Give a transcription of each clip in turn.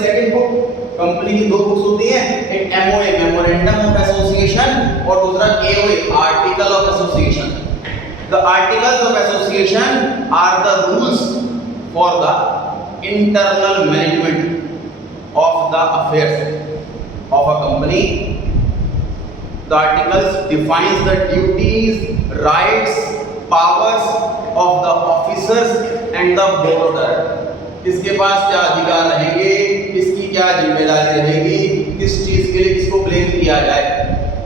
Second book. Company की दो books होती हैं, एक एमओए मेमोरेंडम ऑफ एसोसिएशन और दूसरा AOA article of association. The articles of association are the rules for the internal management of the affairs of a company. The articles defines the duties, rights, powers of the officers and the board of directors. किसके पास क्या अधिकार रहेंगे, किसकी क्या जिम्मेदारी रहेगी, किस चीज के लिए किसको ब्लेम किया जाए।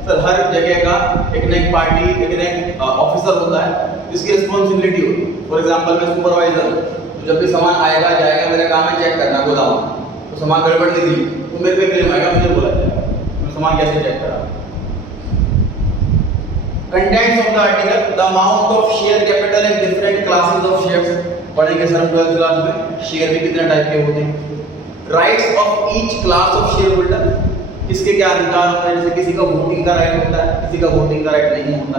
सर हर जगह का एक न एक पार्टी, एक न एक ऑफिसर होता है जिसकी रिस्पॉन्सिबिलिटी होती है। फॉर एग्जांपल मैं सुपरवाइजर हूँ, तो जब भी सामान आएगा जाएगा मेरा काम है चेक करना गोदाम, तो सामान गड़बड़ निकली तो मेरे पे क्लेम आएगा, मुझे बोला जाएगा मैं सामान कैसे चेक करा। Contents of the article, the amount of share capital in different classes of shares, पढ़ेंगे सर हम 12th क्लास में शेयर भी कितने टाइप के होते हैं। Rights of each class of shareholder, किसके क्या अधिकार होते हैं, जैसे किसी का वोटिंग का राइट होता है, किसी का वोटिंग का राइट नहीं होता।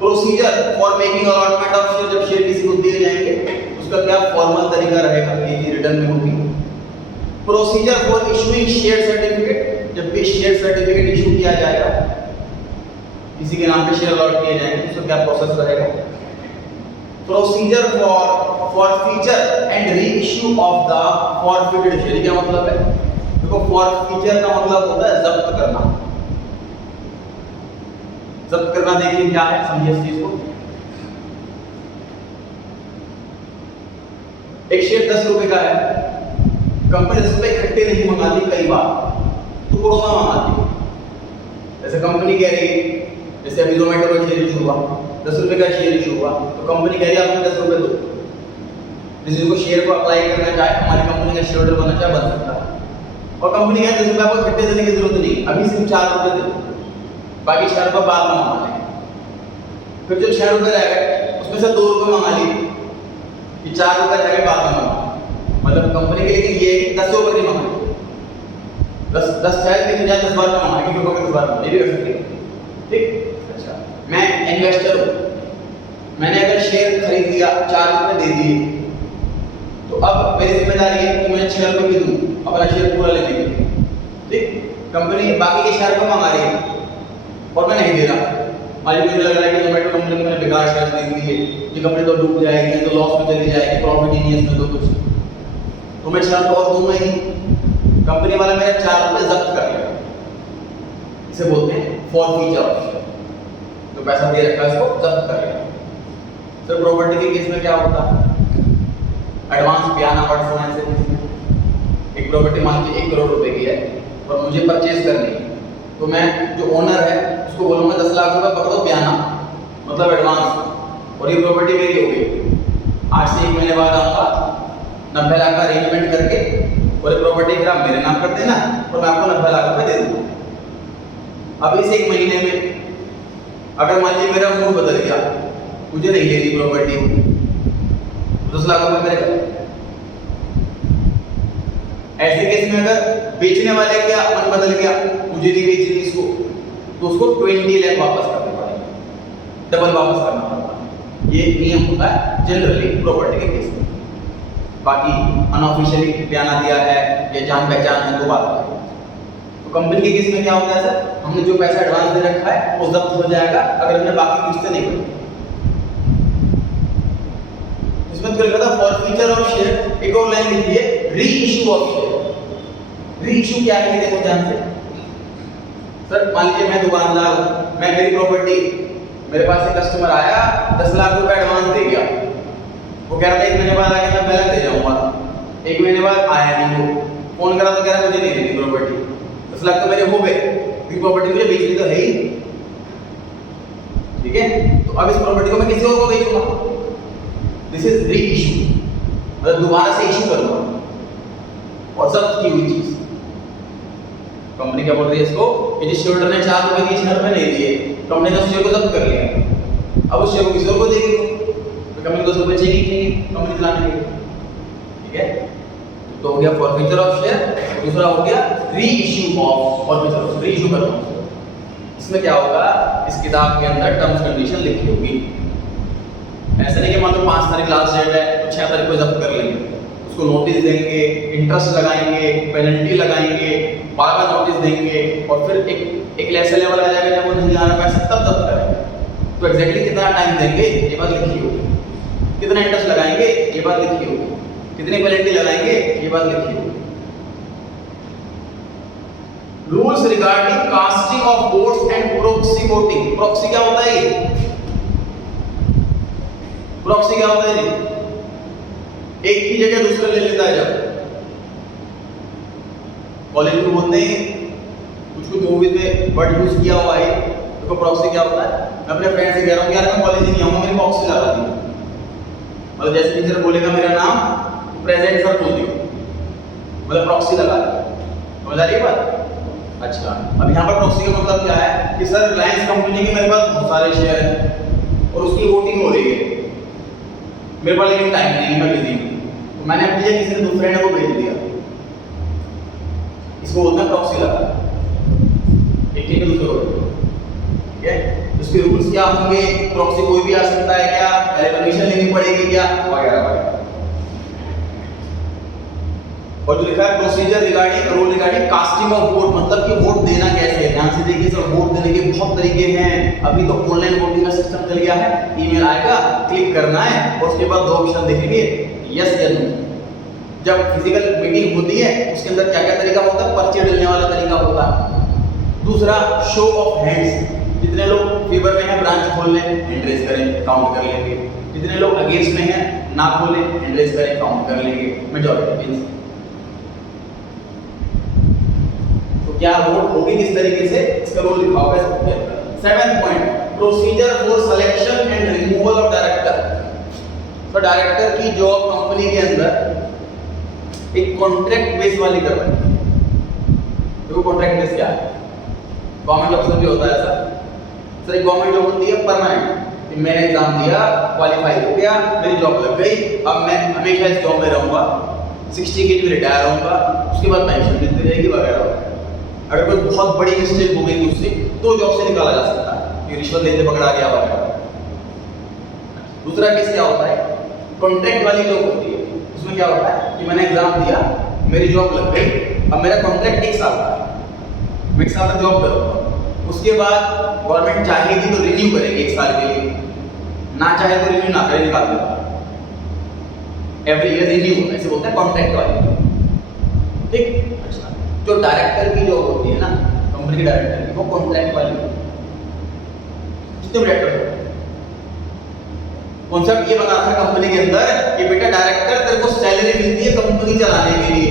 Procedure for making allotment of share, जब शेयर किसी को दिए जाएंगे उसका क्या फॉर्मल तरीका रहेगा, ये चीज रिटर्न में होगी। Procedure for issuing share certificate, जब भी शेयर सर्टिफिकेट इशू किया जाएगा, किसी के नाम पे शेयर अलॉट किए जाएंगे उसका क्या प्रोसेस रहेगा। Procedure for forfeiture and reissue of the forfeited share, क्या मतलब है? देखो फॉरफीचर का मतलब होता है जब्त करना। जब्त करना देखिए क्या है, समझिए इस चीज को। एक शेयर 10 रुपए का है, कंपनी 10 रुपए इकट्ठे नहीं मंगाती, कई बार टुकड़ों में मंगाती है। जैसे कंपनी कह रही है, जैसे अभी जोमेटो का शेयर इशू हुआ, 10 रुपए का शेयर इशू हुआ, तो कंपनी कह रही है आपने 10 रुपए दो। जिसको शेयर को अप्लाई करना चाहे, हमारी कंपनी का शेयर होल्डर बनना चाहे बन सकता है। और कंपनी कह रही है 10 रुपए आपको इकट्ठे देने की जरूरत नहीं, अभी सिर्फ 4 रुपए दे दो, बाकी 6 रुपए बाद में मंगा लेंगे। फिर जब 6 रुपए रह गए उसमें से 2 रुपए मंगा लिए, ये 4 रुपए रह गए बाद में मंगा। मतलब कंपनी के लिए ये 10 रुपए नहीं मंगा, 10 शायद की बजाय 10 बार में मंगा, क्योंकि रुपए 10 बार में भी कर सकते हैं। ठीक, अच्छा मैं इन्वेस्टर हूँ, मैंने अगर शेयर खरीद लिया 4 रुपए दे दिए, तो अब मेरी जिम्मेदारी है कि मैं 6 रुपए भी दूँ अपना शेयर पूरा लेने के लिए। ठीक, कंपनी बाकी के 4 रुपए मंगा रही है और मैं नहीं दे रहा। आज मुझे लग रहा है कि जोमेटो कंपनी को मैंने बेकार शेयर खरीद दिए, ये कंपनी तो डूब जाएगी, तो लॉस में चली जाएगी, प्रॉफिट ही नहीं है इसमें तो कुछ, तो मैं 6 रुपए और दूंगा ही। कंपनी वाला मेरे 4 रुपए जब्त कर लेगा, इसे बोलते हैं फॉरफीचर ऑफ शेयर। जो पैसा दे रखा है उसको जब्त कर लेगा। सर प्रॉपर्टी के केस में क्या होता है? एडवांस बयाना पड़ फाइनेंस है, एक प्रॉपर्टी मान लीजिए 1 करोड़ रुपए की है और मुझे परचेज करनी है, तो मैं जो ओनर है उसको बोलूंगा 10 लाख रुपए पकड़ो बयाना, मतलब एडवांस, और ये प्रॉपर्टी मेरी हो गई। आज से 1 महीने बाद आऊंगा 90 लाख का अरेंजमेंट करके, और ये प्रॉपर्टी फिर आप मेरे नाम कर देना और मैं आपको 90 लाख रुपए दे दूंगा। अब इस 1 महीने में अगर मान लीजिए मेरा मूड बदल गया, मुझे नहीं लेनी प्रॉपर्टी, 10 लाख रुपए मेरे का। ऐसे केस में अगर बेचने वाले का मन बदल गया, मुझे नहीं बेचनी इसको, तो उसको 20 लाख वापस करना पड़ेगा, डबल वापस करना पड़ेगा। ये नियम होता है जनरली प्रॉपर्टी के केस में। बाकी अनऑफिशियली बयाना दिया है या जान पहचान है तो बात है। तो कंपनी के केस में क्या होता है सर, हमने जो पैसा एडवांस दे रखा है वो जब्त हो जाएगा अगर हमने बाकी किस्तें नहीं भरी। इसमें तो लिखा था फॉरफीचर ऑफ शेयर, एक और लाइन लिखी है रीइश्यू ऑफ शेयर। रीइश्यू क्या है देखो ध्यान से। सर मान लीजिए मैं दुकानदार हूं, मैं मेरी प्रॉपर्टी, मेरे पास एक कस्टमर आया 10 लाख रुपए एडवांस दे गया, वो कह रहा था 1 महीने बाद आके मैं बैलेंस दे जाऊंगा। 1 महीने बाद आया नहीं, वो फोन करा तो कह रहा मुझे नहीं देनी प्रॉपर्टी, 10 लाख तो मेरे हो गए, ये प्रॉपर्टी मुझे बेचनी तो है ही। ठीक है, तो अब इस प्रॉपर्टी को मैं किसी और को बेचूंगा, दिस इज रीइश्यू, मतलब दोबारा से इश्यू करूंगा और जब्त की हुई चीज। कंपनी क्या बोल रही है इसको कि जिस शेयर होल्डर ने 4 रुपए दिए 6 रुपए नहीं दिए, कंपनी ने उस शेयर को जब्त कर लिया। अब उस शेयर को किसी और को देगी, तो कंपनी को 10 रुपए चाहिए कंपनी चलाने के लिए। ठीक है, तो हो गया फॉरफीचर ऑफ शेयर, दूसरा हो गया रीइश्यू ऑफ फॉरफीचर, रीइश्यू करना। इसमें क्या होगा, इस किताब के अंदर टर्म्स कंडीशन लिखी होगी। ऐसा नहीं कि मान लो 5 तारीख लास्ट डेट है तो 6 तारीख को जब्त कर लेंगे, उसको नोटिस देंगे, इंटरेस्ट लगाएंगे, पेनल्टी लगाएंगे, बार बार नोटिस देंगे और फिर एक ऐसा लेवल आ जाएगा जब वो नहीं जाना पैसा तब करेंगे। तो एग्जैक्टली कितना टाइम देंगे ये बात लिखी होगी, कितना इंटरेस्ट लगाएंगे ये बात लिखी होगी, कितनी पेनल्टी लगाएंगे ये बात लिखी होगी। Rules regarding casting of votes and proxy voting. Proxy क्या होता है? प्रॉक्सी क्या होता है? एक की जगह दूसरा ले लेता है। जब कॉलेज में बोलते हैं, कुछ मूवीज में वर्ड यूज किया हुआ है, तो प्रॉक्सी क्या होता है? मैं अपने फ्रेंड से कह रहा हूँ यार मैं कॉलेज नहीं आऊंगा, मेरी प्रॉक्सी लगा दी। मतलब जैसे टीचर बोलेगा मेरा नाम प्रेजेंट सर बोल दियो, मतलब प्रॉक्सी लगा दी। समझ आ रही है बात? अच्छा, अब यहाँ पर प्रॉक्सी का मतलब क्या है कि सर रिलायंस कंपनी के मेरे पास बहुत सारे शेयर हैं और उसकी वोटिंग हो रही है, मेरे पास लेकिन टाइम नहीं है, मैं बिजी हूँ, तो मैंने अपनी जगह किसी दूसरे ने को भेज दिया। इसको बोलते हैं प्रॉक्सी लगा, एक के दूसरे को। ठीक है, उसके रूल्स क्या होंगे? प्रॉक्सी कोई भी आ सकता है क्या? पहले परमिशन लेनी पड़ेगी क्या? वगैरह वगैरह। और जो लिखा है procedure regarding rule regarding casting of vote, मतलब कि वोट देना कैसे है। ध्यान से देखिए सर, वोट देने के बहुत तरीके हैं। अभी तो ऑनलाइन वोटिंग का सिस्टम चल गया है, ईमेल आएगा, क्लिक करना है और उसके बाद दो ऑप्शन दिखेंगे, यस या नो। जब फिजिकल मीटिंग होती है उसके अंदर क्या क्या तरीका होता है? पर्चे डालने वाला तरीका होता है। दूसरा शो ऑफ हैंड्स, जितने लोग फेवर में हैं ब्रांच खोल लें, हैंड रेज करें, काउंट कर लेंगे। जितने लोग अगेंस्ट में हैं ना खोलें, हैंड रेज करें, काउंट कर लेंगे। मेजॉरिटी तो क्या वोट होगी किस तरीके से, इसका रूल लिखा हुआ है। 7th point, procedure for selection and removal of director. तो डायरेक्टर की जॉब कंपनी के अंदर एक कॉन्ट्रैक्ट बेस वाली करवाई। देखो कॉन्ट्रैक्ट बेस क्या है? गवर्नमेंट ऑप्शन भी होता है सर एक गवर्नमेंट जॉब होती है परमानेंट, मैंने एग्जाम दिया, क्वालिफाई हो गया, मेरी जॉब लग गई, अब मैं हमेशा इस जॉब में रहूंगा, 60 के लिए रिटायर होऊंगा, उसके बाद पेंशन मिलती रहेगी वगैरह। अगर कोई बहुत बड़ी मिस्टेक हो गई उससे तो जॉब से निकाला जा सकता है, ये रिश्वत लेते पकड़ा गया वगैरह। दूसरा केस क्या होता है? कॉन्ट्रैक्ट वाली जॉब होती है। उसमें क्या होता है कि मैंने एग्जाम दिया, मेरी जॉब लग गई, अब मेरा कॉन्ट्रैक्ट 1 साल का है, मैं 1 साल तक जॉब करूंगा, उसके बाद गवर्नमेंट चाहेगी तो रिन्यू करेगी 1 साल के लिए, ना चाहे तो रिन्यू ना करे, निकाल देगा। एवरी ईयर रिन्यू, ऐसे बोलते हैं कॉन्ट्रैक्ट वाली। ठीक, अच्छा, जो डायरेक्टर की जॉब होती है ना, कंपनी के डायरेक्टर की, वो कॉन्ट्रैक्ट वाली होती है। कितने डायरेक्टर होते हैं? कॉन्सेप्ट ये बना था कंपनी के अंदर कि बेटा डायरेक्टर तेरे को सैलरी मिलती है कंपनी चलाने के लिए,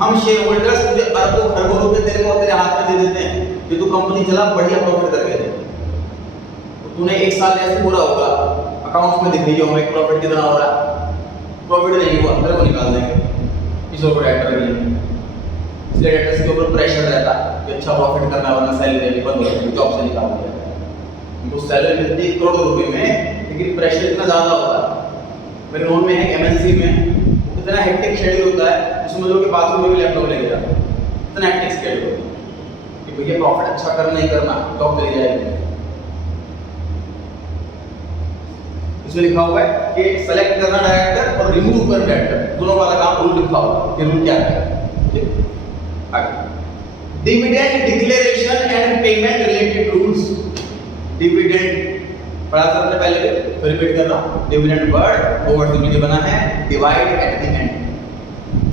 हम शेयर होल्डर्स तुझे अरबों खरबों रुपए तेरे को तेरे हाथ में दे देते हैं कि तू कंपनी चला, बढ़िया प्रॉफिट करके दे। तो तूने 1 साल ऐसे पूरा होगा, अकाउंट्स में दिख रही होगा एक प्रॉफिट कितना हो रहा है, प्रॉफिट नहीं हुआ तेरे को निकाल देंगे इस ओवर डायरेक्टर के लिए। इसलिए डायरेक्टर्स के ऊपर प्रेशर रहता है कि अच्छा प्रॉफिट करना, वरना सैलरी बंद हो जाएगी, जॉब से निकाल दिया जाएगा। उनको सैलरी मिलती है करोड़ों रुपए में, लेकिन प्रेशर इतना ज़्यादा होता है। मेरे नोन में है एमएनसी में, इतना हेक्टिक शेड्यूल होता है, उसमें लोग के बाथरूम में भी लैपटॉप लेके जाते हैं, इतना हेक्टिक शेड्यूल होता है कि भैया प्रॉफिट अच्छा करना ही करना, जॉब चली जाएगी। इसमें लिखा हुआ है कि सेलेक्ट करना डायरेक्टर और रिमूव करना डायरेक्टर, दोनों वाला काम रूल लिखा हुआ है कि रूल क्या है। Dividend declaration and payment related rules. Dividend पढ़ा था हमने पहले भी, तो रिपीट कर रहा हूं। डिविडेंड वर्ड वो वर्ड से बना है, divide at the end,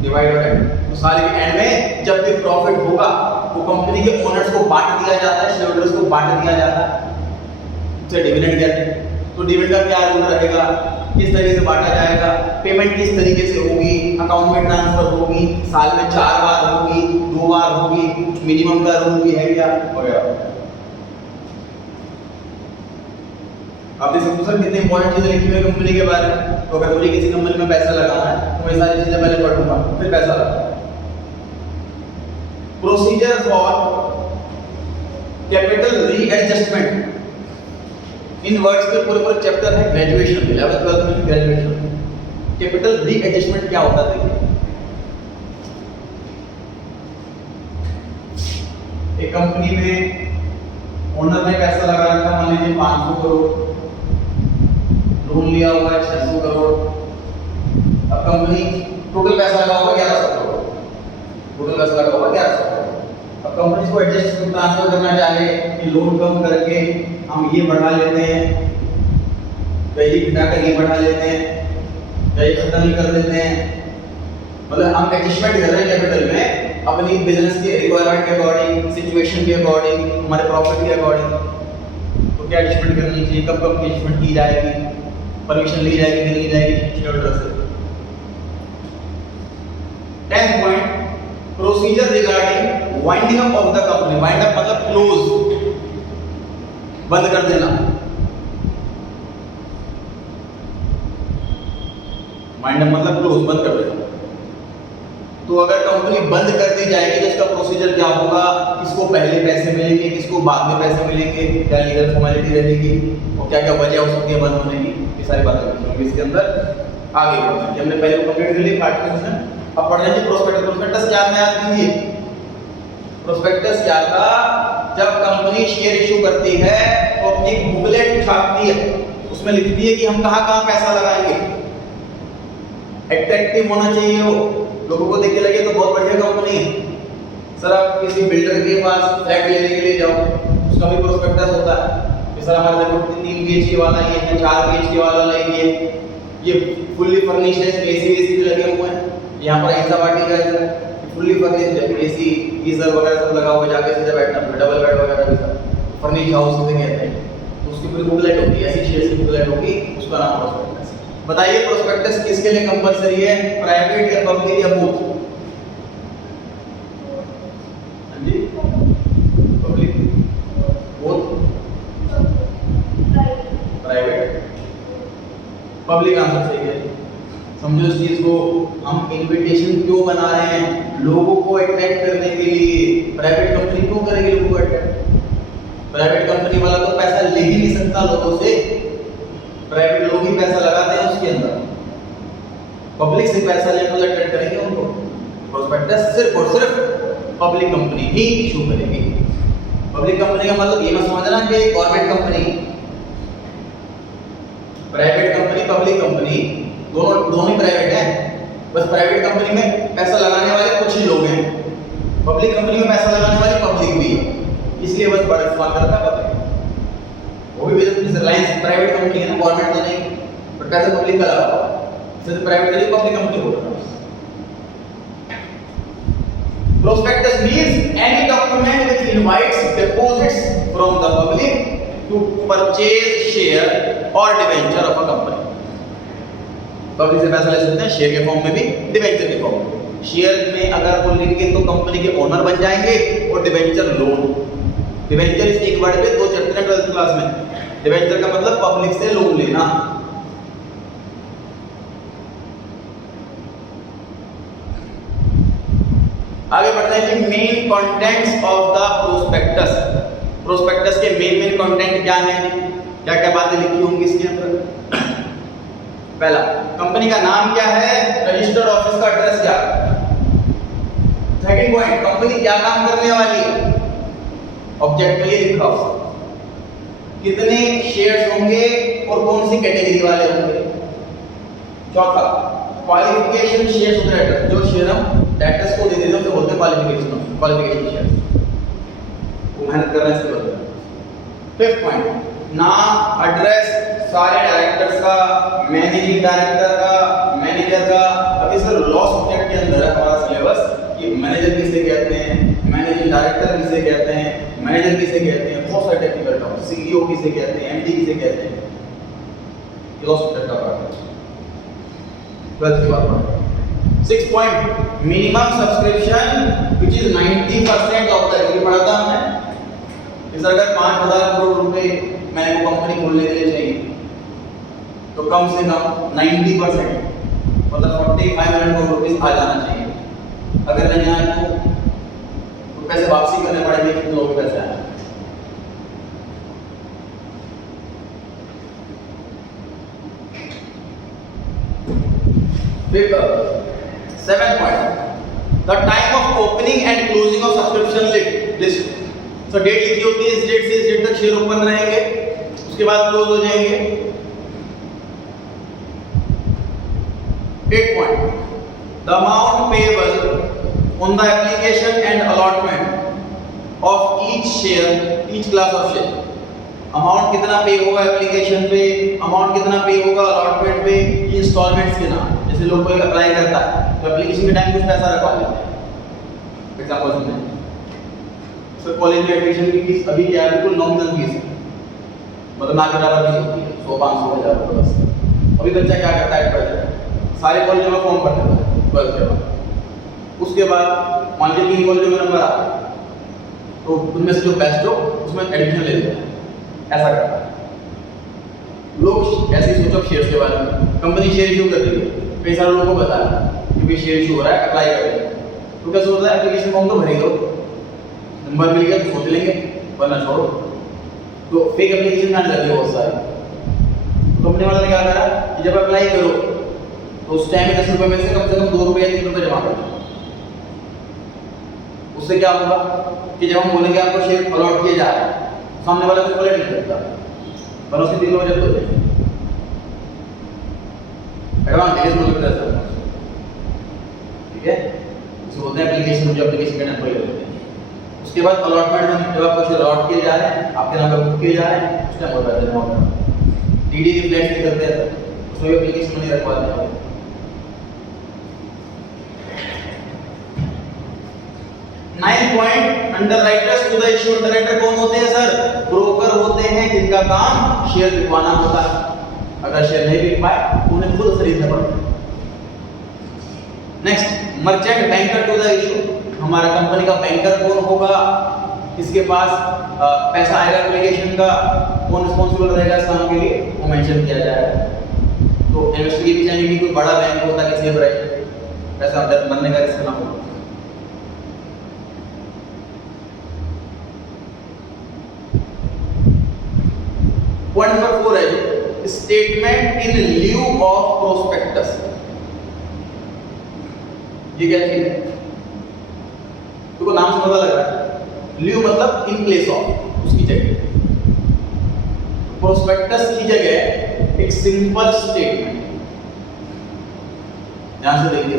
divide और एंड। तो साल के एंड में जब भी प्रॉफिट होगा वो कंपनी के ओनर्स को बांट दिया जाता है, शेयर होल्डर्स को बांट दिया जाता है, उसे डिविडेंड कहते हैं। तो डिविडेंड का क्या रूल रहेगा, किस तरीके से बांटा जाएगा, पेमेंट किस तरीके से होगी, अकाउंट में ट्रांसफर होगी, साल में 4 बार होगी, 2 बार होगी, कुछ मिनिमम का रूल भी है क्या वगैरह। आप देख सकते हो सर कितनी इंपॉर्टेंट चीजें लिखी हुई है कंपनी के बारे में। तो अगर मुझे किसी कंपनी में पैसा लगाना है तो मैं सारी चीजें पहले पढ़ूंगा, फिर पैसा लगाऊंगा। Procedure for capital readjustment, in words के पूरे चैप्टर है ग्रेजुएशन में, 11th 12th में ग्रेजुएशन। कैपिटल रीएडजस्टमेंट क्या होता है देखिए। एक कंपनी में ओनर ने पैसा लगा रखा, मान लीजिए 500 करोड़, लोन लिया हुआ है 600 करोड़। अब कंपनी टोटल पैसा लगा होगा 1100 करोड़, टोटल पैसा लगा होगा 1100 करोड़। अब कंपनी को एडजस्ट ट्रांसफर करना चाहे कि लोन कम करके हम ये बढ़ा लेते हैं, या ये घटाकर ये बढ़ा लेते हैं, या ये खत्म ही कर देते हैं, मतलब हम एडजस्टमेंट कर रहे हैं कैपिटल में अपनी बिजनेस के रिक्वायरमेंट के अकॉर्डिंग, सिचुएशन के अकॉर्डिंग, हमारे प्रॉफिट के अकॉर्डिंग। तो क्या एडजस्टमेंट करनी चाहिए, कब कब एडजस्टमेंट की जाएगी, परमिशन ली जाएगी कि नहीं जाएगी शेयर होल्डर से। 10th point, procedure regarding winding up of the company. Wind up मतलब क्लोज, बंद कर देना। वाइंड अप मतलब क्लोज, बंद कर देना। तो अगर कंपनी बंद कर दी जाएगी तो इसका प्रोसीजर क्या होगा, किसको पहले पैसे मिलेंगे, किसको बाद में पैसे मिलेंगे, क्या लीगल फॉर्मेलिटी रहेगी और क्या क्या वजह हो सकती है बंद होने की, ये सारी बातें होंगी इसके अंदर। आगे बढ़ते हैं, हमने पहले कंप्लीट कर ली पार्टिसिपेशन। अब पढ़ लेंगे प्रोस्पेक्टस। प्रोस्पेक्टस क्या था याद कीजिए, प्रोस्पेक्टस क्या था, जब कंपनी शेयर इशू करती है तो अपनी बुकलेट छापती है, उसमें लिखती है कि हम कहाँ पैसा लगाएंगे। अट्रैक्टिव होना चाहिए, वो लोगों को देख के लगे तो बहुत बढ़िया कंपनी है। सर आप किसी बिल्डर के पास फ्लैट लेने के लिए जाओ, उसका भी प्रोस्पेक्टस होता है कि सर हमारे देखो 3 BHK वाला ये है, 4 BHK वाला लेंगे, ये फुल्ली फर्निश्ड है, एसी वेसी भी लगे हुए हैं, यहाँ पर ऐसा बाटी का है फुल्ली फर्निश्ड है, एसी गीजर वगैरह सब लगा हुआ, जाके सीधा बैठना, डबल बेड वगैरह भी सब फर्निश्ड हाउस से कहते हैं। तो उसकी पूरी बुकलेट होती है, ऐसी शेयर की बुकलेट होगी, उसका नाम प्रोस्पेक्टस। बताइए प्रोस्पेक्टस किसके लिए कंपलसरी है, प्राइवेट या पब्लिक या बोथ? जी public, both, private, public answer सही है। समझो इस चीज को, हम इनविटेशन क्यों बना रहे हैं, लोगों को अट्रैक्ट करने के लिए। प्राइवेट कंपनी क्यों करेगी लोगों को अट्रैक्ट? प्राइवेट कंपनी वाला तो पैसा ले ही नहीं सकता लोगों से, प्राइवेट लोग ही पैसा लगाते हैं उसके अंदर। पब्लिक से पैसा लेने को अट्रैक्ट करेंगे उनको। प्रोस्पेक्टस सिर्फ और सिर्फ पब्लिक कंपनी ही इशू करेगी। पब्लिक कंपनी का मतलब ये मत समझना कि government company, private company, public company दोनों ही प्राइवेट है। बस प्राइवेट कंपनी में पैसा लगाने वाले कुछ ही लोग हैं, पब्लिक कंपनी में पैसा लगाने वाली पब्लिक भी है, इसलिए बस बड़ा इस्तेमाल करता है पब्लिक। वो भी बिजनेस रिलायंस प्राइवेट कंपनी है ना, गवर्नमेंट तो नहीं, पर पैसा पब्लिक का लगा हुआ, इसलिए प्राइवेट के लिए पब्लिक कंपनी बोल रहा हूं। Prospectus means any document which invites deposits from the public to purchase share or debenture of a company. Public से पैसा ले सकते हैं शेयर के फॉर्म में भी, डिबेंचर के फॉर्म में। शेयर में अगर वो लेंगे तो कंपनी के ओनर बन जाएंगे, और डिबेंचर लोन। डिबेंचर इस एक वर्ड पे 2 चैप्टर 12th क्लास में। डिबेंचर का मतलब पब्लिक से लोन लेना। आगे बढ़ते हैं कि main contents of the prospectus. Prospectus के मेन कंटेंट क्या हैं, क्या क्या बातें लिखी होंगी इसके अंदर। पहला, कंपनी का नाम क्या है, रजिस्टर्ड ऑफिस का एड्रेस क्या है। सेकंड पॉइंट, कंपनी क्या काम करने वाली है, ऑब्जेक्ट में ये लिखा हो। कितने शेयर्स होंगे और कौन सी कैटेगरी वाले होंगे। चौथा, क्वालिफिकेशन शेयर्स ऑफ डायरेक्टर्स, जो शेयर हम डायरेक्टर्स को दे देते हैं तो बोलते हैं क्वालिफिकेशन शेयर्स, वो मेहनत कर रहे हैं इसके बदले। फिफ्थ पॉइंट, नाम, एड्रेस सारे डायरेक्टर्स का, मैनेजिंग डायरेक्टर का, मैनेजर का। अभी सर लॉ सब्जेक्ट के अंदर है हमारा सिलेबस कि मैनेजर किसे कहते हैं, मैनेजिंग डायरेक्टर किसे कहते हैं, मैनेजर किसे कहते हैं, बहुत सारे टेक्निकल टर्म, सीईओ किसे कहते हैं, एमडी किसे कहते हैं, लॉ सब्जेक्ट का पार्ट है। 12th की बात है। 6 point, minimum subscription which is 90% of the, ये पढ़ा था हमने। इस अगर 5000 करोड़ रुपए मैंने को कंपनी खोलने के लिए चाहिए तो कम से कम 90% मतलब 4500 करोड़ रुपए आ जाना चाहिए। अगर नहीं आए तो पैसे वापसी करने पड़ेंगे, कितने लोग पैसे आए। फिर 7th point, the time of opening and closing of subscription list. तो डेट लिखी होती है, इस डेट से इस डेट तक शेयर ओपन रहेंगे, उसके बाद क्लोज हो जाएंगे। 8 point, the amount payable on the application and allotment of each share, each class of share. Amount कितना पे होगा एप्लीकेशन पे, अमाउंट कितना पे होगा अलॉटमेंट पे, इंस्टॉलमेंट्स के नाम। जैसे लोग कोई अप्लाई करता है तो एप्लीकेशन के टाइम कुछ पैसा रखवा लेते हैं। एग्जांपल सुनते हैं, सर कॉलेज में एडमिशन की फीस अभी क्या है, बिल्कुल नॉमिनल फीस है, मतलब ना के बराबर फीस होती है, 100 500 1000 रुपये बस। अभी बच्चा क्या करता है, प्रेजेंट सारे कॉलेजों में फॉर्म भर देता है 12th के बाद। उसके बाद मान लीजिए 3 कॉलेजों में नंबर आता है तो उनमें से जो बेस्ट हो उसमें एडमिशन ले लेता है, ऐसा करता है। लोग ऐसे ही सोचो शेयर्स के बारे में, कंपनी शेयर इशू कर रही है, कई सारे लोगों को बताया कि भाई शेयर इशू हो रहा है, अप्लाई करें। तो क्या सोचता है, एप्लीकेशन फॉर्म तो भर ही दो, नंबर मिल गया तो सोच लेंगे, वरना छोड़ो। तो फेक एप्लीकेशन आने लगे बहुत सारे। कंपनी वाले ने क्या करा कि जब अप्लाई करो तो उस टाइम में 10 रुपए में से कम 2 रुपए या 3 रुपए जमा कर दो। उससे क्या होगा कि जब हम बोलेंगे आपको शेयर अलॉट किए जा रहे हैं, सामने वाला तो पलट नहीं सकता, पर उसके 3 रुपए जब हो जाए एडवांटेज मतलब कैसा, ठीक है। इसको बोलते हैं एप्लीकेशन, जो एप्लीकेशन का नंबर ले लेते हैं। उसके बाद अलॉटमेंट में जब आपको शेयर अलॉट किए जा रहे हैं, आपके नाम पे बुक किए जा रहे हैं, उस टाइम होता है जमा करना। डीडी रिफ्लेक्ट नहीं करते हैं, उसमें एप्लीकेशन नहीं रखवाते हैं। 9 point, underwriters to the issue. Underwriter कौन होते हैं सर? ब्रोकर होते हैं जिनका काम शेयर बिकवाना होता है। अगर शेयर नहीं बिक पाए तो उन्हें खुद खरीदना पड़ता है। Next, merchant banker to the issue. हमारा कंपनी का बैंकर कौन होगा, किसके पास पैसा आएगा एप्लीकेशन का, कौन रिस्पॉन्सिबल रहेगा इस काम के लिए, वो मेंशन किया जाएगा। तो इन्वेस्टर की भी चाहिए कि कोई बड़ा बैंक होता है कि सेफ रहे, पैसा बनने का रिस्क ना हो। पॉइंट नंबर 4 है statement in lieu of prospectus. ये क्या चीज है? तुमको नाम से पता लग रहा है, ल्यू मतलब इन प्लेस ऑफ, उसकी जगह। प्रोस्पेक्टस की जगह एक सिंपल स्टेटमेंट। ध्यान से देखिए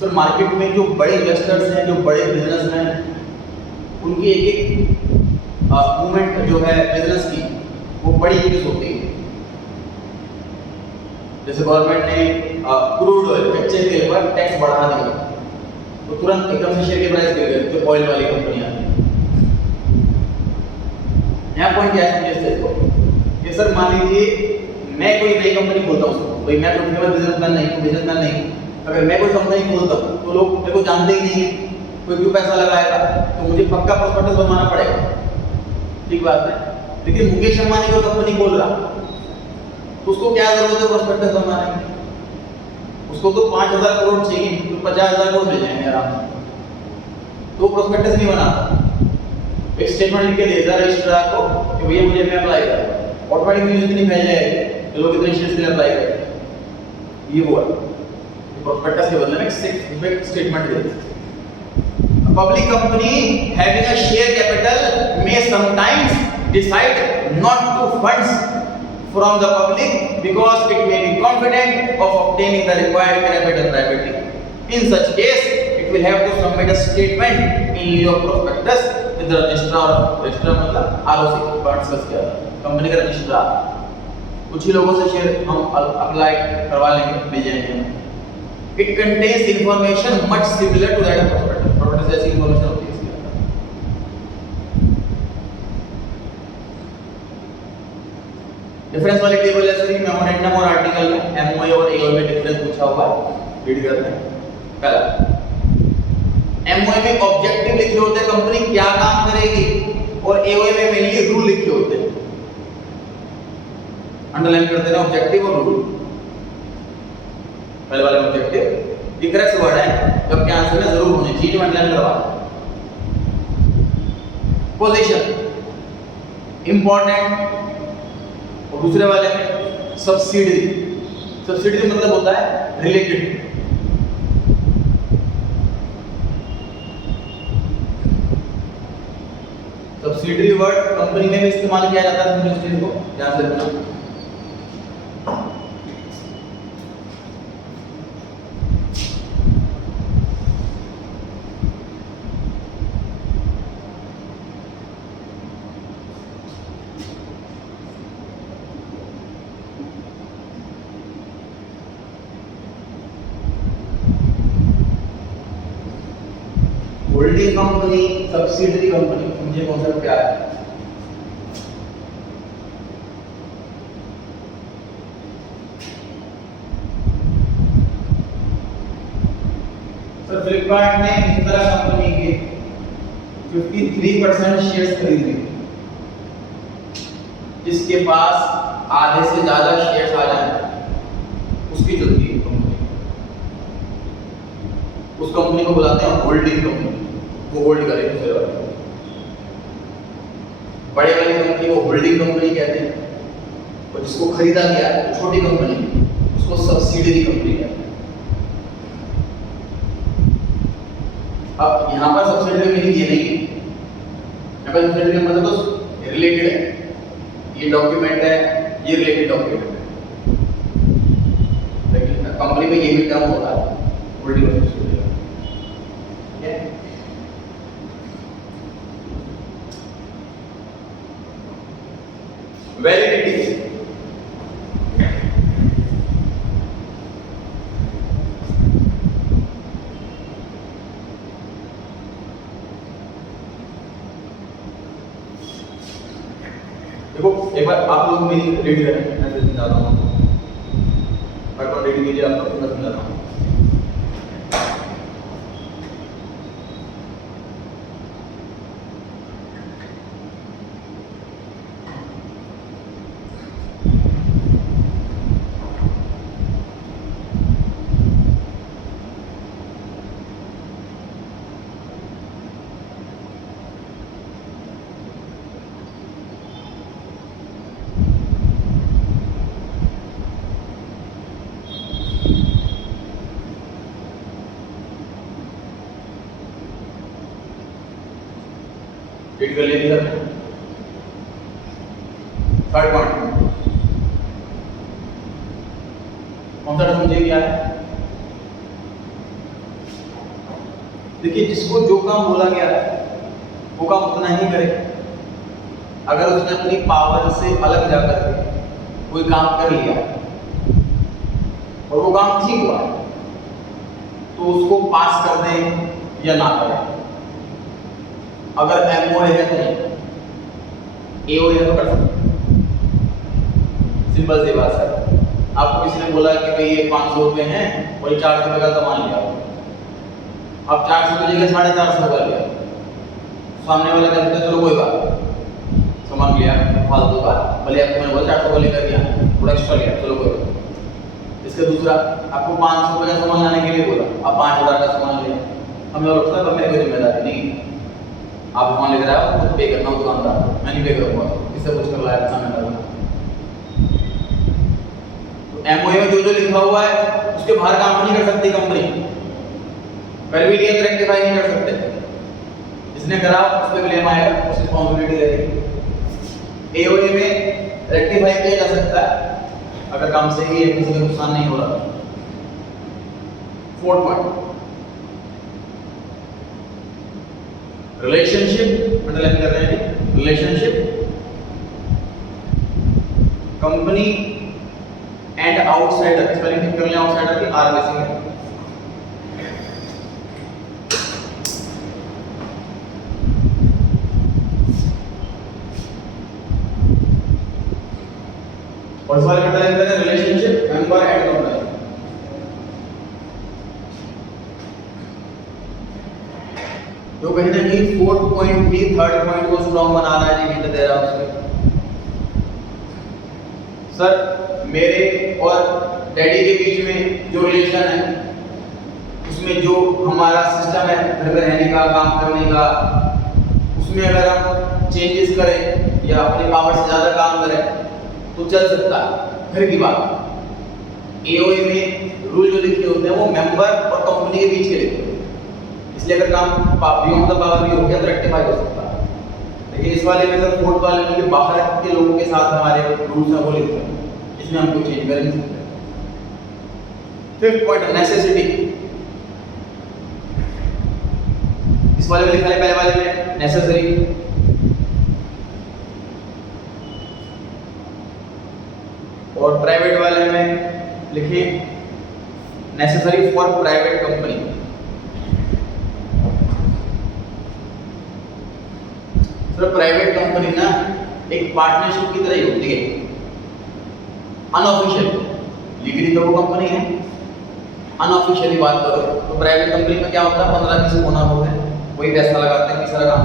सर मार्केट में जो बड़े इन्वेस्टर्स हैं, जो बड़े बिजनेसमैन हैं, उनकी एक मूवमेंट जो है बिजनेस की, वो बड़ी यूज होती है। जैसे गवर्नमेंट ने क्रूड ऑयल, कच्चे तेल पर टैक्स बढ़ा दिया तो तुरंत एकदम से शेयर के प्राइस गिर गए, जो ऑयल वाली कंपनियां हैं। यहाँ पॉइंट क्या है इसको कि सर मान लीजिए मैं कोई नई कंपनी खोलता हूँ, भाई मैं कोई फेमस बिजनेसमैन नहीं, अगर मैं कोई कंपनी खोलता हूँ तो लोग मेरे को जानते ही नहीं है, कोई क्यों पैसा लगाएगा, तो मुझे पक्का प्रोस्पेक्टस बनवाना पड़ेगा, ठीक बात है। लेकिन मुकेश अंबानी को कंपनी खोल रहा तो उसको क्या जरूरत है प्रोस्पेक्टस बनवाने की? उसको तो 5000 करोड़ चाहिए, तो 50000 करोड़ मिल जाएंगे आराम से, तो प्रोस्पेक्टस नहीं बनाता। एक स्टेटमेंट लिख के देता रजिस्ट्रार को कि भैया मुझे मैं अप्लाई कर, ऑटोमेटिक न्यूज़ नहीं फैल जाएगी कि लोग इतने शेयर्स के लिए अप्लाई करें। ये हुआ प्रोस्पेक्टस के बदले में एक स्टेटमेंट दे देते। Public company having a share capital may sometimes decide not to funds from the public because it may be confident of obtaining the required capital privately. In such case, it will have to submit a statement in lieu of prospectus with the registrar. Registrar मतलब ROC, Partners क्या company का registrar. कुछ ही लोगों से share हम apply करवा लेंगे, मिल जाएंगे। It contains information much similar to that of prospectus. Prospectus जैसी information होती है इसके अंदर। डिफरेंस वाली टेबल है सर, मेमोरेंडम और आर्टिकल में एमओए और एओए में डिफरेंस पूछा हुआ है, रीड करते हैं। पहला, एमओए में ऑब्जेक्टिव लिखे होते हैं, कंपनी क्या काम करेगी, और एओए में मेनली रूल लिखे होते हैं। अंडरलाइन करते हैं ऑब्जेक्टिव और रूल। पहले वाले ऑब्जेक्टिव ये करेक्ट वर्ड है, तो आपके आंसर में जरूर होने चाहिए, अंडरलाइन करवा। पोजीशन इंपॉर्टेंट, और दूसरे वाले में सब्सिडी। सब्सिडी मतलब होता है रिलेटेड। सब्सिडी वर्ड कंपनी में भी इस्तेमाल किया जाता है, समझो इस को ध्यान से रखना। होल्डिंग कंपनी, सब्सिडरी कंपनी, समझिए कॉन्सेप्ट क्या है। सर फ्लिपकार्ट ने मिंत्रा कंपनी के 53% शेयर्स खरीदे, जिसके पास आधे से ज्यादा शेयर्स आ जाए उसकी चलती है कंपनी। उस कंपनी को बुलाते हैं होल्डिंग कंपनी, वो होल्ड करे दूसरे वाले। बड़े वाली कंपनी को होल्डिंग कंपनी कहते हैं, और जिसको खरीदा गया तो छोटी कंपनी उसको सब्सिडरी कंपनी कहते हैं। अब यहाँ पर सब्सिडरी मीनिंग ये नहीं है, यहाँ पर सब्सिडरी का मतलब तो रिलेटेड है, ये डॉक्यूमेंट है, ये रिलेटेड डॉक्यूमेंट है, लेकिन कंपनी में ये भी टर्म होता है होल्डिंग और सब्सिडरी। वैलिडिटी, देखो एक बार आप लोग मेरी रीड करें, मैं समझा रहा हूँ, हर बार रीड कीजिए, आप लोग मैं समझा रहा हूँ। रीड कर लेंगे सर। थर्ड पॉइंट कौन सा समझिए क्या है? देखिए जिसको जो काम बोला गया है वो काम उतना ही करे। अगर उसने अपनी पावर से अलग जाकर के कोई काम कर लिया और वो काम ठीक हुआ तो उसको पास कर दें या ना करें। अगर एमओ है तो नहीं, एओ है तो कर सकते। सिंपल सी बात है। आपको किसी ने बोला कि भाई ये 500 रुपए हैं और ये 400 रुपए का सामान लिया, अब 400 की जगह 450 का लिया, सामने वाला कहता है चलो कोई बात, सामान लिया फालतू का, भले आपको मैंने बोला 400 का लेकर गया, थोड़ा एक्स्ट्रा लिया, चलो कोई बात। इसका दूसरा आपको 500 रुपए का सामान लाने के लिए बोला, अब 5000 का सामान लिया, हमें लगता है मेरी कोई जिम्मेदारी नहीं, आप सामान लेकर आए खुद पे करना दुकानदार, मैं नहीं पे करूँगा, इससे कुछ कर लाया सामने वाला। तो एमओए में जो जो लिखा हुआ है उसके बाहर काम नहीं कर सकती कंपनी, कर भी लिया तो रेक्टिफाई नहीं कर सकते। जिसने करा उस पर क्लेम आएगा, उस रिस्पांसिबिलिटी रहेगी। एओए में रेक्टिफाई किया जा सकता है अगर काम सही है, किसी का नुकसान नहीं हो रहा। फोर्थ पॉइंट रिलेशनशिप, मतलब कर रहे हैं relationship company and outsider, spelling ठीक कर लें, आउटसाइडर की आर बेसिक है। और इस वाले में बताया रिलेशनशिप मेंबर एंड कंपनी। जो कहीं ना कहीं फोर्थ पॉइंट भी थर्ड पॉइंट को स्ट्रॉन्ग बना रहा है, हिंट दे रहा है उसमें। सर मेरे और डैडी के बीच में जो रिलेशन है उसमें जो हमारा सिस्टम है घर में रहने का, काम करने का, उसमें अगर हम चेंजेस करें या अपनी पावर से ज़्यादा काम करें तो चल सकता है, घर की बात। एओए में रूल जो लिखे होते हैं वो मेंबर और कंपनी के बीच के लिखे होते हैं, इसलिए अगर काम बियॉन्ड द पावर भी हो गया तो रेक्टिफाई हो सकता है। लेकिन इस वाले में सर फोर्थ वाले में बाहर के लोगों के साथ हमारे रूल्स हैं वो लिखते हैं, इसमें हम कुछ चेंज कर नहीं सकते। फिफ्थ पॉइंट नेसेसिटी, इस वाले में लिखा है पहले वाले में नेसेसरी, और प्राइवेट वाले में लिखिए नेसेसरी फॉर प्राइवेट कंपनी। तो प्राइवेट कंपनी ना एक पार्टनरशिप की तरह ही होती है, अनऑफिशियल। लीगली तो वो कंपनी है, अनऑफिशियली बात करो तो प्राइवेट कंपनी में क्या होता है, 15-20 ओनर होते हैं, वही पैसा लगाते हैं, तीसरा काम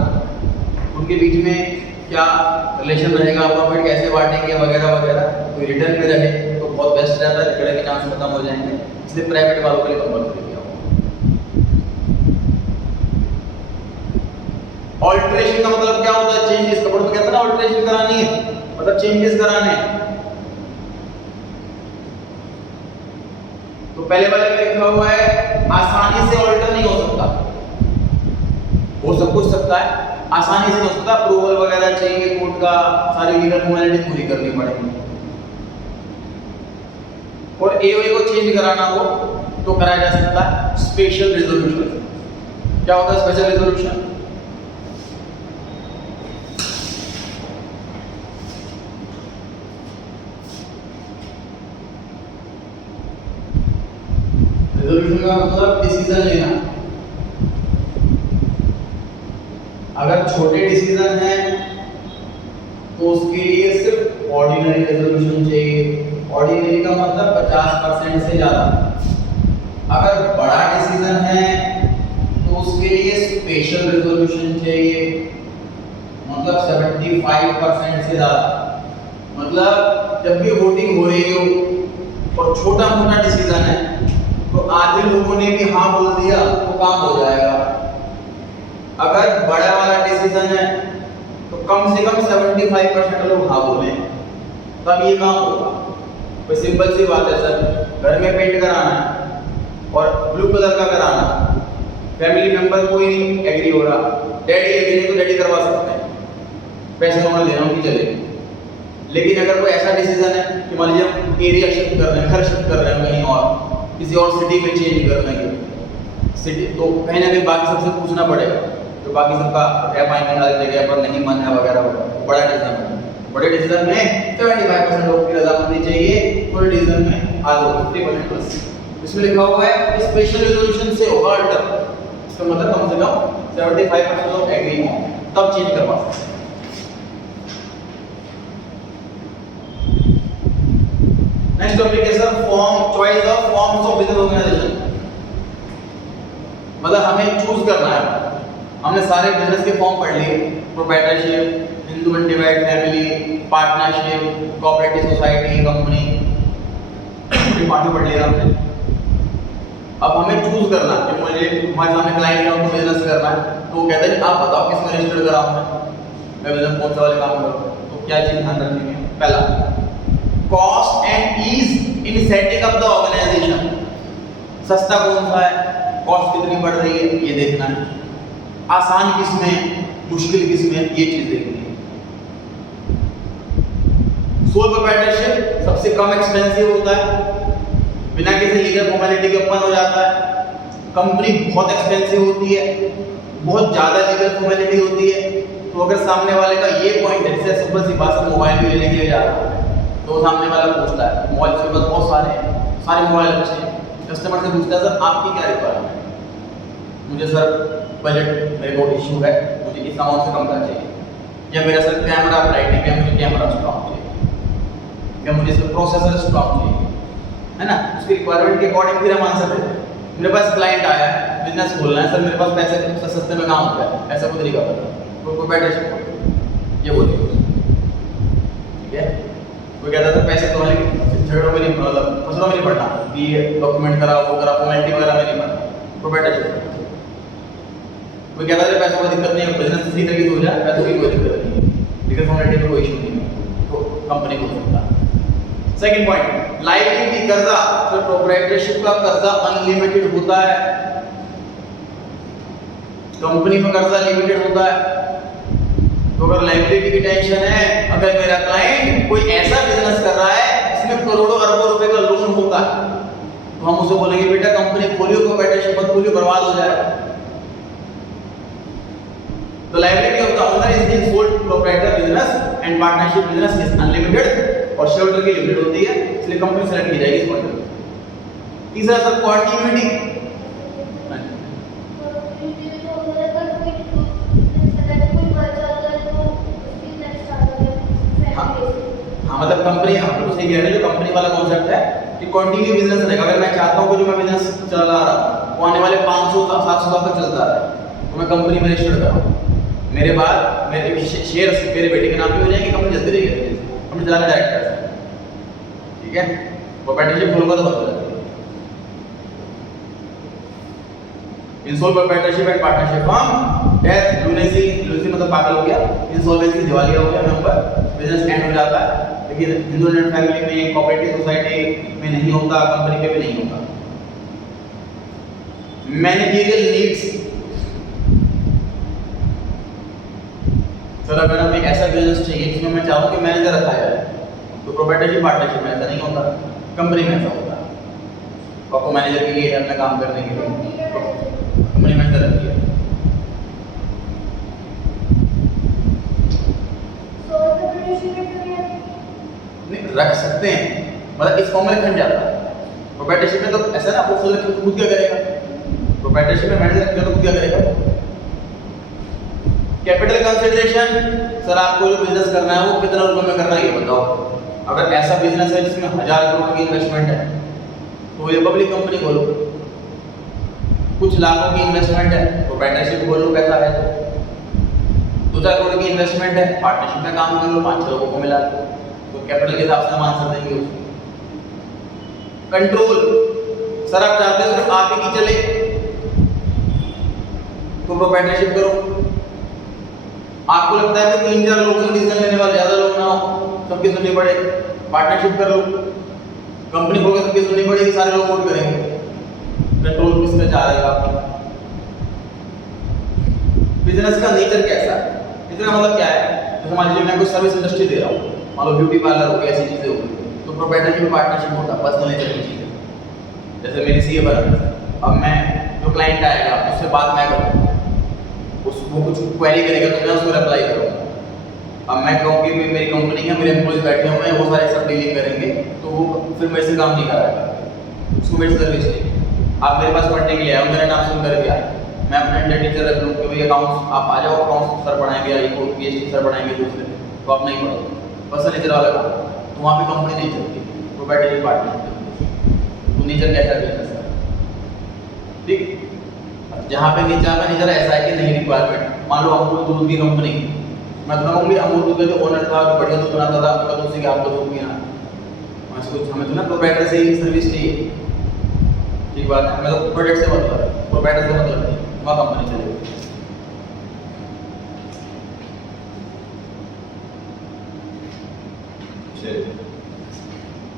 उनके बीच में क्या रिलेशन रहेगा, प्रॉफिट कैसे बांटेंगे वगैरह वगैरह, कोई रिटर्न में रहे तो बहुत बेस्ट रहता है, झगड़े के चांस खत्म हो जाएंगे, इसलिए प्राइवेट वालों के लिए कंपलसरी किया हुआ। ऑल्ट्रेशन का मतलब क्या होता है, चेंजेस। कपड़ों में कहते हैं ना ऑल्ट्रेशन करानी है, मतलब चेंजेस कराने हैं। तो पहले वाले में लिखा हुआ है आसानी से ऑल्टर नहीं हो सकता, हो सब कुछ सकता है, आसानी से नहीं हो सकता, अप्रूवल वगैरह चाहिए कोर्ट का, सारी लीगल फॉर्मेलिटी पूरी करनी पड़ेगी। और एओए को चेंज कराना हो तो कराया जा सकता है स्पेशल रेजोल्यूशन। क्या होता है स्पेशल रेजोल्यूशन? रेजोल्यूशन का मतलब डिसीजन लेना। अगर छोटे डिसीजन हैं तो उसके लिए सिर्फ ऑर्डिनरी रेजोल्यूशन चाहिए। ऑर्डिनरी का मतलब 50% से ज़्यादा। अगर बड़ा डिसीजन है तो उसके लिए स्पेशल रेजोल्यूशन चाहिए, मतलब 75% से ज़्यादा। मतलब जब भी वोटिंग हो रही हो और छोटा मोटा डिसीजन है तो आधे लोगों ने भी हाँ बोल दिया तो काम हो जाएगा। अगर बड़ा वाला डिसीजन है तो कम से कम 75% लोग हाँ बोले तब ये काम होगा। कोई सिंपल सी बात है सर, घर में पेंट कराना है और ब्लू कलर का कराना, फैमिली मेंबर कोई नहीं एग्री हो रहा, डैडी एग्री है तो डैडी करवा सकते हैं, पैसे उन्होंने देना उनकी चलेगी। लेकिन अगर कोई ऐसा डिसीजन है कि मान लीजिए हम एरिया शिफ्ट कर रहे हैं, घर शिफ्ट कर रहे हैं कहीं और, किसी और सिटी में चेंज करने के सिटी, तो कहीं ना कहीं बाकी सबसे पूछना पड़ेगा, तो बाकी सबका रह पाएंगे हर जगह पर नहीं मन है वगैरह वगैरह। बड़ा डिसीजन है, बड़े डिसीजन में 75% लोग की रजामंदी चाहिए, छोटे डिसीजन में आधे 50% बस। इसमें लिखा हुआ है स्पेशल रेजोल्यूशन से होगा अल्टर, इसका मतलब कम से कम 75% लोग एग्री हो तब चेंज करवा सकते हैं। नेक्स्ट टॉपिक है sir form, choice of forms of business organisation. मतलब हमें चूज करना है। हमने सारे बिजनेस के फॉर्म पढ़ लिए, proprietorship, Hindu and divide family, partnership, cooperative society, company, ये पार्ट पढ़ लिया हमने। अब हमें चूज करना है, मुझे हमारे सामने क्लाइंट है उनको बिजनेस करना है, तो वो कहते हैं आप बताओ किस में रजिस्टर्ड कराऊं मैं बिजनेस कौन सा वाले काम करूं। तो क्या चीज ध्यान रखेंगे, पहला cost and ease in setting up the organisation. सस्ता कौन सा है, कॉस्ट कितनी बढ़ रही है ये देखना है, आसान किस में, मुश्किल किस में, ये चीज देखनी है। सोल प्रोप्राइटरशिप सबसे कम एक्सपेंसिव होता है, बिना किसी लीगल फॉर्मेलिटी के ओपन हो जाता है। कंपनी बहुत एक्सपेंसिव होती है, बहुत ज्यादा लीगल फॉर्मेलिटी होती है। तो अगर सामने वाले का ये पॉइंट है, जैसे सिंपल सी बात, मोबाइल भी लेने के लिए जा रहा है तो सामने वाला पूछता है, मोबाइल के पास बहुत सारे मोबाइल अच्छे हैं, कस्टमर से पूछता है सर आपकी क्या रिक्वायरमेंट है, मुझे सर बजट मेरे को इशू है, मुझे इस अमाउंट से कम का चाहिए, या मेरा सर कैमरा ब्राइटनिंग है, मुझे कैमरा स्ट्रॉन्ग चाहिए, या मुझे इसका प्रोसेसर स्ट्रॉन्ग चाहिए, है ना। उसकी रिक्वायरमेंट के अकॉर्डिंग फिर हम आंसर देते हैं। मेरे पास क्लाइंट आया है, बिजनेस खोलना है, सर मेरे पास पैसे सस्ते में काम होता है, ऐसा कोई तरीका बता, तो प्रोप्राइटरशिप ये बोलिए, ठीक है। कोई कहता था पैसे तो वाले झगड़ों में नहीं, मतलब फसलों में नहीं पड़ना, कि डॉक्यूमेंट करा वो करा, फॉर्मेलिटी वगैरह में नहीं पड़ना, प्रोप्राइटरशिप। कोई कहता है पैसों की दिक्कत नहीं है, बिजनेस सही तरीके से हो जाए, पैसों की कोई दिक्कत नहीं है, लीगल फॉर्मेलिटी में कोई इशू नहीं है, तो कंपनी को सकता है। सेकंड पॉइंट, लायबिलिटी, कर्जा। तो प्रोप्राइटरशिप का कर्जा अनलिमिटेड होता है, कंपनी में कर्जा लिमिटेड होता है। तो अगर लायबिलिटी की टेंशन है, अगर मेरा क्लाइंट कोई ऐसा बिजनेस कर रहा है जिसमें करोड़ों अरबों रुपए का लोन होगा, तो हम उसे बोलेंगे बेटा कंपनी खोलियो, प्रोप्राइटरशिप मत खोलियो, बर्बाद हो जाएगा। तो liability of the owner is in sole proprietor business and partnership business is unlimited और शेयर होल्डर की लिमिटेड होती है, इसलिए कंपनी सेलेक्ट की जाएगी इस पॉइंट पे। तीसरा सर कॉन्टिन्यूटी। कंपनी कह रही है, जो कंपनी वाला कॉन्सेप्ट है कि कंटिन्यू बिजनेस रहेगा। अगर मैं चाहता हूँ कि जो मैं बिजनेस चला रहा हूँ वो आने वाले 500-700 साल तक चलता है, तो मैं कंपनी में रजिस्टर्ड कराऊँ। मेरे बाद मेरे शेयर मेरे बेटे के नाम पे हो जाएंगे, कंपनी चलती रहेगी, कंपनी चलाना डायरेक्टर। ठीक है, प्रोप्राइटरशिप खोलूंगा तो बदल इंसोल प्रोप्राइटरशिप एंड पार्टनरशिप। हम डेथ, लूनेसी मतलब पागल हो गया, इंसॉल्वेंसी दिवालिया हो गया, नंबर बिजनेस एंड हो जाता है। लेकिन हिंदू लैंड फैमिली में, कोऑपरेटिव सोसाइटी में नहीं होता, कंपनी में भी नहीं होता। मैनेजरियल नीड्स, सर अगर हमें ऐसा बिजनेस चाहिए जिसमें मैं चाहूँ कि मैनेजर रखा जाए, तो प्रोप्राइटरशिप पार्टनरशिप में ऐसा नहीं होता, कंपनी में ऐसा होता है। आपको मैनेजर के लिए अपना काम करने के लिए कंपनी मैनेजर रखी है। नहीं रख सकते हैं, मतलब इस फॉर्म में खंड जाता है। प्रोप्राइटरशिप में तो ऐसा ना, आपको खुद क्या करेगा, प्रोप्राइटरशिप में मैनेजर रखेगा तो खुद क्या करेगा। कैपिटल कंसिडरेशन, सर आपको जो बिजनेस करना है वो कितना रुपए में करना है ये बताओ। अगर ऐसा बिजनेस है जिसमें 1000 करोड़ की इन्वेस्टमेंट है तो ये पब्लिक कंपनी खोलो। कुछ लाखों की इन्वेस्टमेंट है, प्रोप्राइटरशिप खोलो, पैसा है तो 2-4 करोड़ की इन्वेस्टमेंट है, पार्टनरशिप में काम कर लो, 5-6 लोगों को मिला तो कैपिटल के हिसाब से हम आंसर देंगे उसको। कंट्रोल, सर आप चाहते हैं सिर्फ आप ही की चले तो प्रोप्राइटरशिप करो। आपको लगता है कि 3-4 लोगों को डिसीजन लेने वाले ज्यादा लोग ना हो, सबकी सुननी पड़े, पार्टनरशिप कर लो। कंपनी खोल के सबकी सुननी पड़ेगी, सारे लोग वोट करेंगे। कंट्रोल किस पे चाह रहेगा आपका। बिजनेस का नेचर कैसा है, इसका मतलब क्या है। जैसे मान लीजिए मैं कोई सर्विस इंडस्ट्री दे रहा हूँ, मान लो ब्यूटी पार्लर हो गया, ऐसी चीजें हो गई, तो प्रोप्राइटरशिप पार्टनरशिप होता है, पर्सनल नेचर की चीज है। जैसे मेरी सीए बना, अब मैं जो क्लाइंट आएगा उससे बात मैं करूँ, वो कुछ क्वेरी करेगा तो मैं उसको रिप्लाई करूँगा। अब मैं कहूँ कि मेरी कंपनी है, मेरे एम्प्लॉइज बैठे हुए हैं, वो सारे सब डीलिंग करेंगे, तो वो फिर मेरे से काम नहीं कराएगा, उसको मेरी सर्विस चाहिए। आप मेरे पास पढ़ने के लिए आए, मेरा नाम सुनकर के आए, मैं अपना इंटर टीचर रख लूँ कि भाई अकाउंट्स आप आ जाओ, अकाउंट्स सर पढ़ाएंगे या पीएचडी सर पढ़ाएंगे दूसरे, तो आप नहीं पढ़ोगे, पर्सनल नेचर वाला काम, तो वहाँ पे कंपनी नहीं चलती, प्रोप्राइटरशिप पार्टनरशिप। तो नेचर कैसा बिजनेस है, ठीक। जहाँ पे नेचर ऐसा है कि नहीं रिक्वायरमेंट, मान लो अमूल दूध की कंपनी, मैं तो कहूँगी अमूल दूध का जो ओनर था, जो बढ़िया दूध बनाता था, आपका दूध से कि आपका दूध पीना, हमें तो ना प्रोप्राइटर से ही सर्विस चाहिए, ठीक बात है। हमें तो प्रोडक्ट से मतलब है, प्रोप्राइटर से मतलब नहीं, वहाँ कंपनी चलेगी।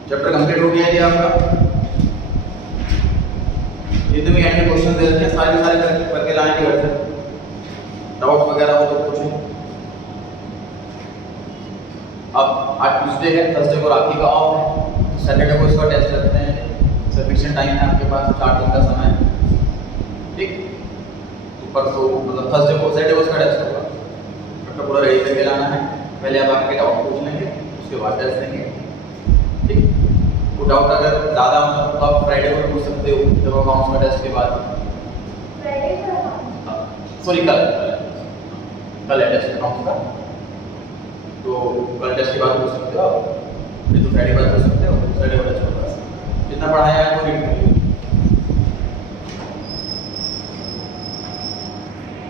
चैप्टर कंप्लीट हो गया है जी आपका। ये तो मैं एंड में क्वेश्चन दे रखे हैं, सारे करके लाएंगे घर से, डाउट्स वगैरह हो तो पूछें। अब आज ट्यूसडे है, थर्सडे को राखी का ऑफ है, सैटरडे को इसका टेस्ट रखते हैं, सफिशिएंट टाइम है आपके पास, 4 दिन का समय है, ठीक। तो परसों मतलब थर्सडे को, सैटरडे को इसका टेस्ट होगा, तो पूरा रेडी करके लाना है। पहले आप आपके डाउट पूछ लेंगे, उसके बाद टेस्ट देंगे, ठीक। वो डाउट अगर ज़्यादा हो तो आप फ्राइडे को पूछ सकते हो, जब अकाउंट्स का टेस्ट के बाद। सॉरी कल है टेस्ट अकाउंट्स का, तो कल टेस्ट के बाद पूछ सकते हो आप, नहीं तो फ्राइडे बाद पूछ सकते हो, सैटरडे को टेस्ट होगा। जितना पढ़ाया है वो